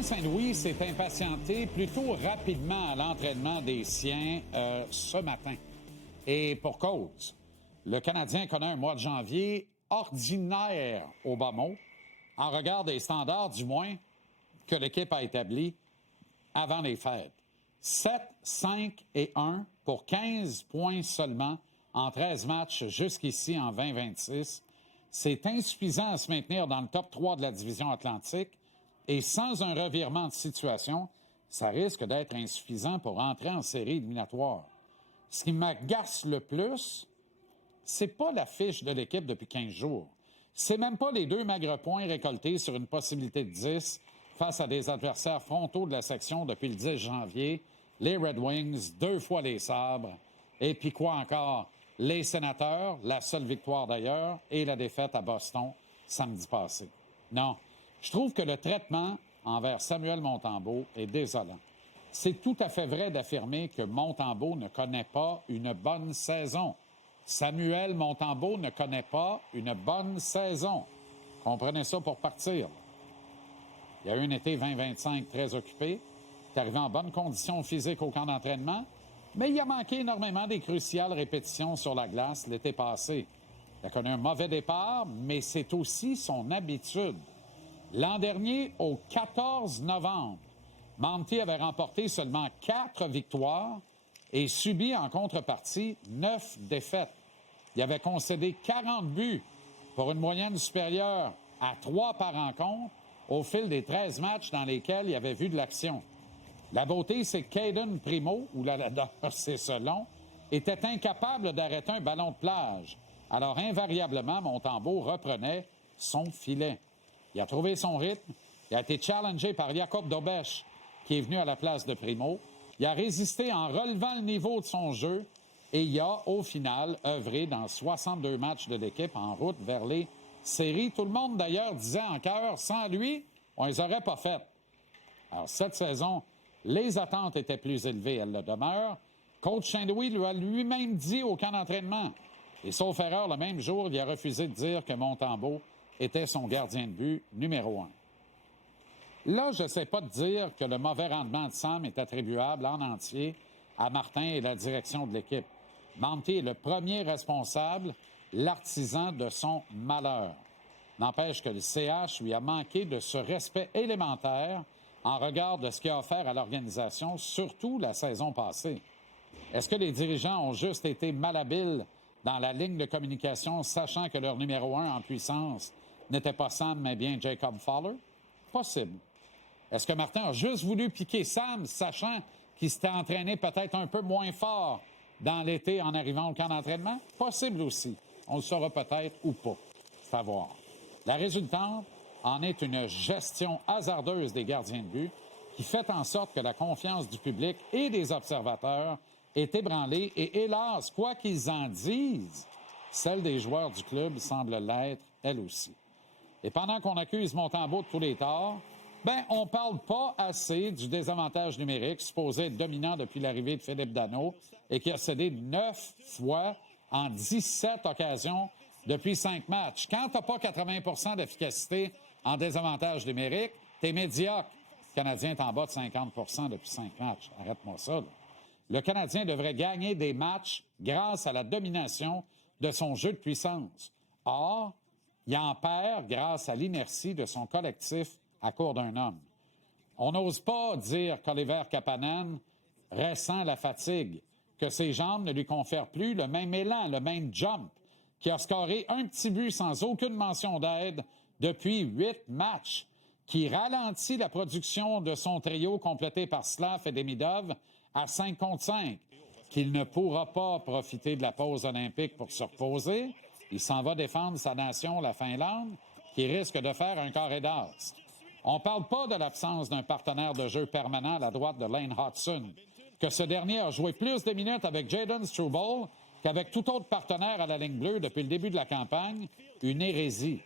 Martin Saint-Louis s'est impatienté plutôt rapidement à l'entraînement des siens ce matin. Et pour cause, le Canadien connaît un mois de janvier ordinaire au bas mot, en regard des standards du moins que l'équipe a établis avant les fêtes. 7, 5 et 1 pour 15 points seulement en 13 matchs jusqu'ici en 2026. C'est insuffisant à se maintenir dans le top 3 de la division Atlantique et sans un revirement de situation, ça risque d'être insuffisant pour entrer en série éliminatoire. Ce qui m'agace le plus, c'est pas la fiche de l'équipe depuis 15 jours. C'est même pas les 2 maigres points récoltés sur une possibilité de 10 face à des adversaires frontaux de la section depuis le 10 janvier, les Red Wings, 2 fois les Sabres, et puis quoi encore? Les Sénateurs, la seule victoire d'ailleurs, et la défaite à Boston samedi passé. Non, je trouve que le traitement envers Samuel Montembeault est désolant. C'est tout à fait vrai d'affirmer que Montembeault ne connaît pas une bonne saison. Samuel Montembeault ne connaît pas une bonne saison. Comprenez ça pour partir. Il y a eu un été 2025 très occupé. Il est arrivé en bonne condition physique au camp d'entraînement, mais il a manqué énormément des cruciales répétitions sur la glace l'été passé. Il a connu un mauvais départ, mais c'est aussi son habitude. L'an dernier, au 14 novembre, Monty avait remporté seulement 4 victoires et subi en contrepartie 9 défaites. Il avait concédé 40 buts pour une moyenne supérieure à 3 par rencontre au fil des 13 matchs dans lesquels il avait vu de l'action. La beauté, c'est que Caden Primo, ou Lalador, c'est selon, était incapable d'arrêter un ballon de plage. Alors, invariablement, Montembeault reprenait son filet. Il a trouvé son rythme. Il a été challengé par Jacob Dobeš, qui est venu à la place de Primo. Il a résisté en relevant le niveau de son jeu et il a, au final, œuvré dans 62 matchs de l'équipe en route vers les séries. Tout le monde, d'ailleurs, disait en cœur, sans lui, on les aurait pas faites. Alors, cette saison, les attentes étaient plus élevées, elles le demeurent. Coach Saint-Louis lui a lui-même dit au camp d'entraînement. Et sauf erreur, le même jour, il a refusé de dire que Montembeault était son gardien de but numéro 1. Là, je ne sais pas te dire que le mauvais rendement de Sam est attribuable en entier à Martin et la direction de l'équipe. Monty est le premier responsable, l'artisan de son malheur. N'empêche que le CH lui a manqué de ce respect élémentaire en regard de ce qu'il a offert à l'organisation, surtout la saison passée. Est-ce que les dirigeants ont juste été malhabiles dans la ligne de communication, sachant que leur numéro 1 en puissance n'était pas Sam, mais bien Jacob Fowler? Possible. Est-ce que Martin a juste voulu piquer Sam, sachant qu'il s'était entraîné peut-être un peu moins fort dans l'été en arrivant au camp d'entraînement? Possible aussi. On le saura peut-être ou pas. C'est à voir. La résultante en est une gestion hasardeuse des gardiens de but qui fait en sorte que la confiance du public et des observateurs est ébranlée et, hélas, quoi qu'ils en disent, celle des joueurs du club semble l'être, elle aussi. Et pendant qu'on accuse Montembeault de tous les torts, on parle pas assez du désavantage numérique supposé être dominant depuis l'arrivée de Philippe Danault et qui a cédé 9 fois en 17 occasions depuis 5 matchs. Quand t'as pas 80 d'efficacité en désavantage numérique, t'es médiocre. Le Canadien est en bas de 50 depuis 5 matchs. Arrête-moi ça, là. Le Canadien devrait gagner des matchs grâce à la domination de son jeu de puissance. Or, il en perd grâce à l'inertie de son collectif à court d'un homme. On n'ose pas dire qu'Oliver Kapanen ressent la fatigue, que ses jambes ne lui confèrent plus le même élan, le même jump, qui a scoré un petit but sans aucune mention d'aide depuis 8 matchs, qui ralentit la production de son trio complété par Slav et Demidov à 5 contre 5, qu'il ne pourra pas profiter de la pause olympique pour se reposer. Il s'en va défendre sa nation, la Finlande, qui risque de faire un carré d'as. On ne parle pas de l'absence d'un partenaire de jeu permanent à la droite de Lane Hodgson, que ce dernier a joué plus de minutes avec Jayden Struble qu'avec tout autre partenaire à la ligne bleue depuis le début de la campagne, une hérésie.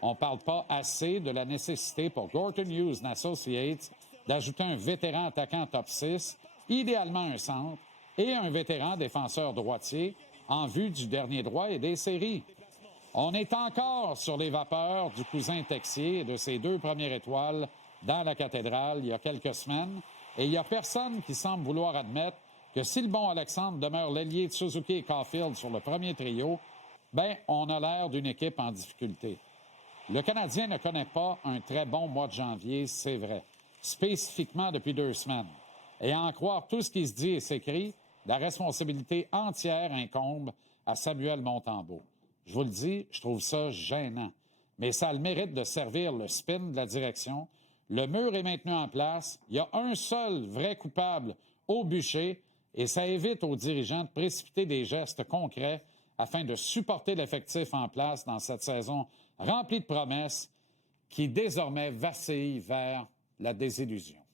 On ne parle pas assez de la nécessité pour Gorton Hughes Associates d'ajouter un vétéran attaquant top 6, idéalement un centre, et un vétéran défenseur droitier en vue du dernier droit et des séries. On est encore sur les vapeurs du cousin Texier et de ses 2 premières étoiles dans la cathédrale il y a quelques semaines et il n'y a personne qui semble vouloir admettre que si le bon Alexandre demeure l'ailier de Suzuki et Caulfield sur le premier trio, bien, on a l'air d'une équipe en difficulté. Le Canadien ne connaît pas un très bon mois de janvier, c'est vrai, spécifiquement depuis 2 semaines. Et à en croire tout ce qui se dit et s'écrit, la responsabilité entière incombe à Samuel Montembeault. Je vous le dis, je trouve ça gênant. Mais ça a le mérite de servir le spin de la direction. Le mur est maintenu en place. Il y a un seul vrai coupable au bûcher et ça évite aux dirigeants de précipiter des gestes concrets afin de supporter l'effectif en place dans cette saison remplie de promesses qui désormais vacille vers la désillusion.